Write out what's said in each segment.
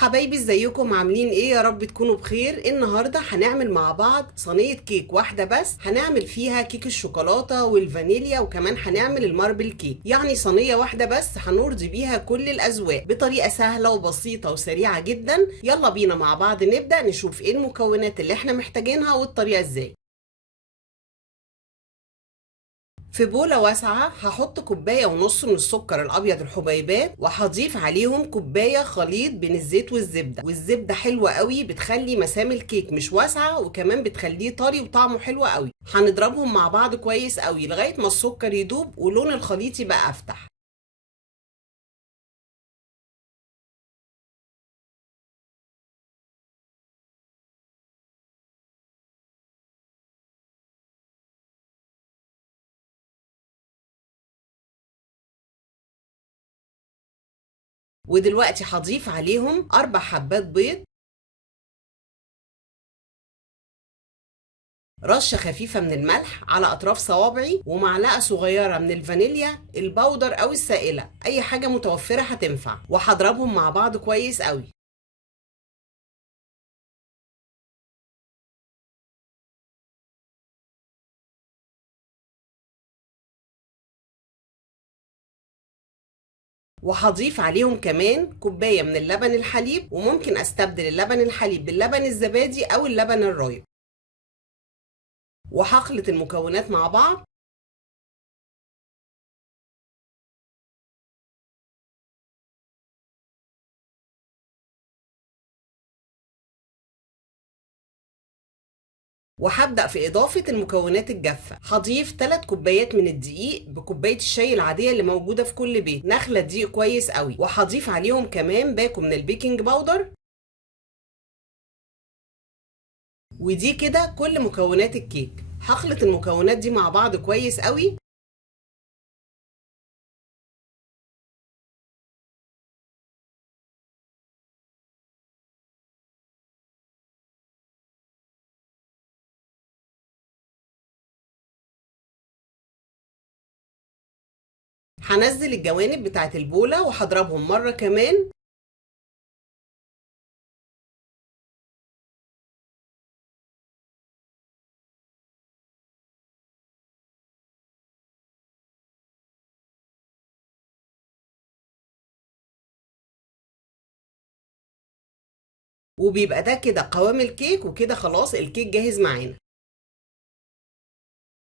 حبايبي ازيكم عاملين ايه؟ يا رب تكونوا بخير. النهارده هنعمل مع بعض صينيه كيك واحده بس، هنعمل فيها كيك الشوكولاته والفانيليا وكمان هنعمل الماربل كيك، يعني صينيه واحده بس هنرضي بيها كل الاذواق بطريقه سهله وبسيطه وسريعه جدا. يلا بينا مع بعض نبدا نشوف ايه المكونات اللي احنا محتاجينها والطريقه ازاي. في بولة واسعة هحط كوباية ونص من السكر الأبيض الحبيبات، وهضيف عليهم كوباية خليط بين الزيت والزبدة. والزبدة حلوة قوي، بتخلي مسام الكيك مش واسعة وكمان بتخليه طري وطعمه حلو قوي. هنضربهم مع بعض كويس قوي لغاية ما السكر يدوب ولون الخليط يبقى أفتح. ودلوقتي هضيف عليهم 4 حبات بيض، رشة خفيفة من الملح على أطراف صوابعي، ومعلقة صغيرة من الفانيليا البودر أو السائلة، أي حاجة متوفرة هتنفع، وهضربهم مع بعض كويس قوي. وهضيف عليهم كمان كوباية من اللبن الحليب، وممكن استبدل اللبن الحليب باللبن الزبادي او اللبن الرايب. وهخلط المكونات مع بعض. وهبدأ في إضافة المكونات الجافة. هضيف 3 كوبايات من الدقيق بكوباية الشاي العادية اللي موجودة في كل بيت، نخلة دقيق كويس قوي. وهضيف عليهم كمان باكو من البيكنج باودر. ودي كده كل مكونات الكيك. هخلط المكونات دي مع بعض كويس قوي. هنزل الجوانب بتاعت البولة وهضربهم مرة كمان. وبيبقى ده كده قوام الكيك، وكده خلاص الكيك جاهز معانا.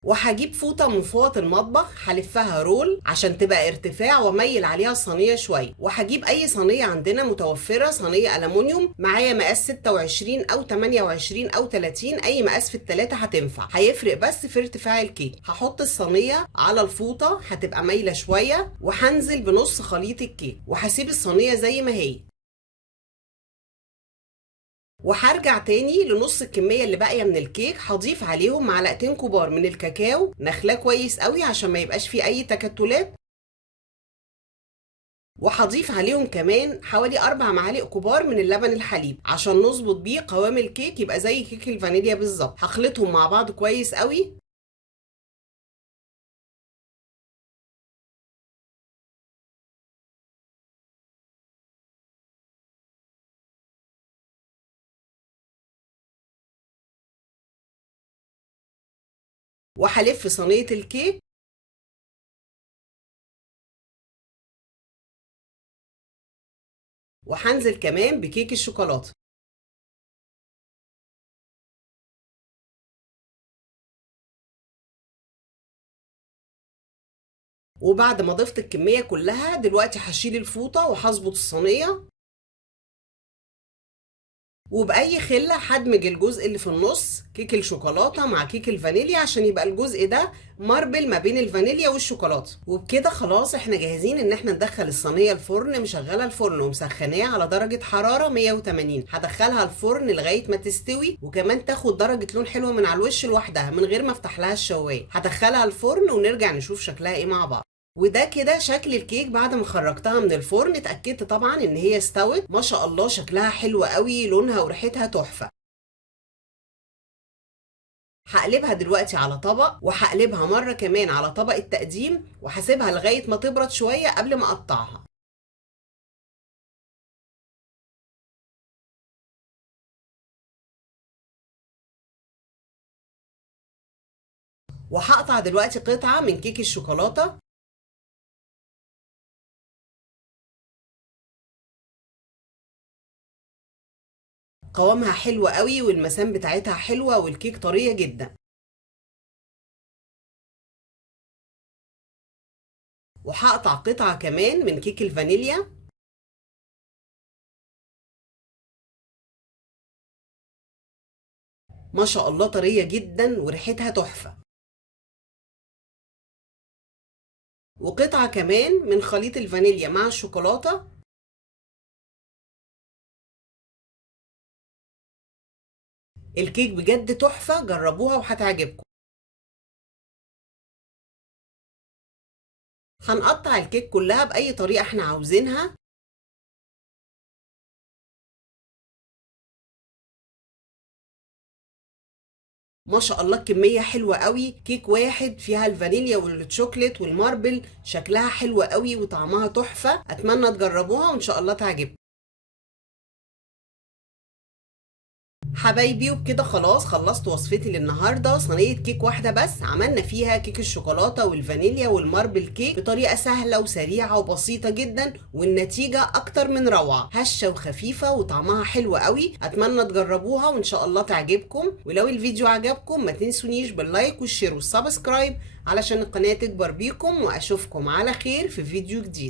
وهجيب فوطة من فوط المطبخ، هلفها رول عشان تبقى ارتفاع، واميل عليها الصينية شوية. وهجيب اي صينية عندنا متوفرة، صينية ألمونيوم معايا مقاس 26 او 28 او 30، اي مقاس في التلاتة هتنفع، هيفرق بس في ارتفاع الكيك. هحط الصينية على الفوطة، هتبقى مايلة شوية، وهنزل بنص خليط الكيك، وهسيب الصينية زي ما هي. وهرجع تاني لنص الكمية اللي باقية من الكيك، هضيف عليهم معلقتين كبار من الكاكاو، نخلاه كويس قوي عشان ما يبقاش فيه اي تكتلات. وهضيف عليهم كمان حوالي 4 معالق كبار من اللبن الحليب عشان نظبط بيه قوام الكيك، يبقى زي كيك الفانيليا بالظبط. هخلطهم مع بعض كويس قوي. وهلف صينية الكيك. وهنزل كمان بكيك الشوكولاتة. وبعد ما ضفت الكمية كلها، دلوقتي هشيل الفوطة وهظبط الصينية. وبأي خلة هدمج الجزء اللي في النص، كيك الشوكولاتة مع كيك الفانيليا، عشان يبقى الجزء ده ماربل ما بين الفانيليا والشوكولاتة. وبكده خلاص احنا جاهزين ان احنا ندخل الصينية الفرن. مشغلة الفرن ومسخناه على درجة حرارة 180. هدخلها الفرن لغاية ما تستوي، وكمان تاخد درجة لون حلوة من على الوش لوحدها من غير ما افتح لها الشواية. هدخلها الفرن ونرجع نشوف شكلها ايه مع بعض. وده كده شكل الكيك بعد ما خرجتها من الفرن. اتأكدت طبعا ان هي استوت، ما شاء الله شكلها حلو قوي، لونها وريحتها تحفة. هقلبها دلوقتي على طبق، وهقلبها مرة كمان على طبق التقديم، وهسيبها لغاية ما تبرد شوية قبل ما اقطعها. وهقطع دلوقتي قطعة من كيك الشوكولاتة. قوامها حلو قوي والمسام بتاعتها حلوة والكيك طرية جدا. وهقطع قطعة كمان من كيك الفانيليا. ما شاء الله طرية جدا وريحتها تحفة. وقطعة كمان من خليط الفانيليا مع الشوكولاتة. الكيك بجد تحفة، جربوها وهتعجبكم. هنقطع الكيك كلها بأي طريقة احنا عاوزينها. ما شاء الله الكمية حلوة قوي، كيك واحد فيها الفانيليا والشوكليت والماربل، شكلها حلو قوي وطعمها تحفة. اتمنى تجربوها وان شاء الله تعجبكم حبايبي. وبكده خلاص خلصت وصفتي للنهارده. صينيه كيك واحده بس عملنا فيها كيك الشوكولاته والفانيليا والماربل كيك بطريقه سهله وسريعه وبسيطه جدا، والنتيجه اكتر من روعه، هشه وخفيفه وطعمها حلو قوي. اتمنى تجربوها وان شاء الله تعجبكم. ولو الفيديو عجبكم ما تنسونيش باللايك والشير والسبسكرايب علشان القناه تكبر بيكم، واشوفكم على خير في فيديو جديد.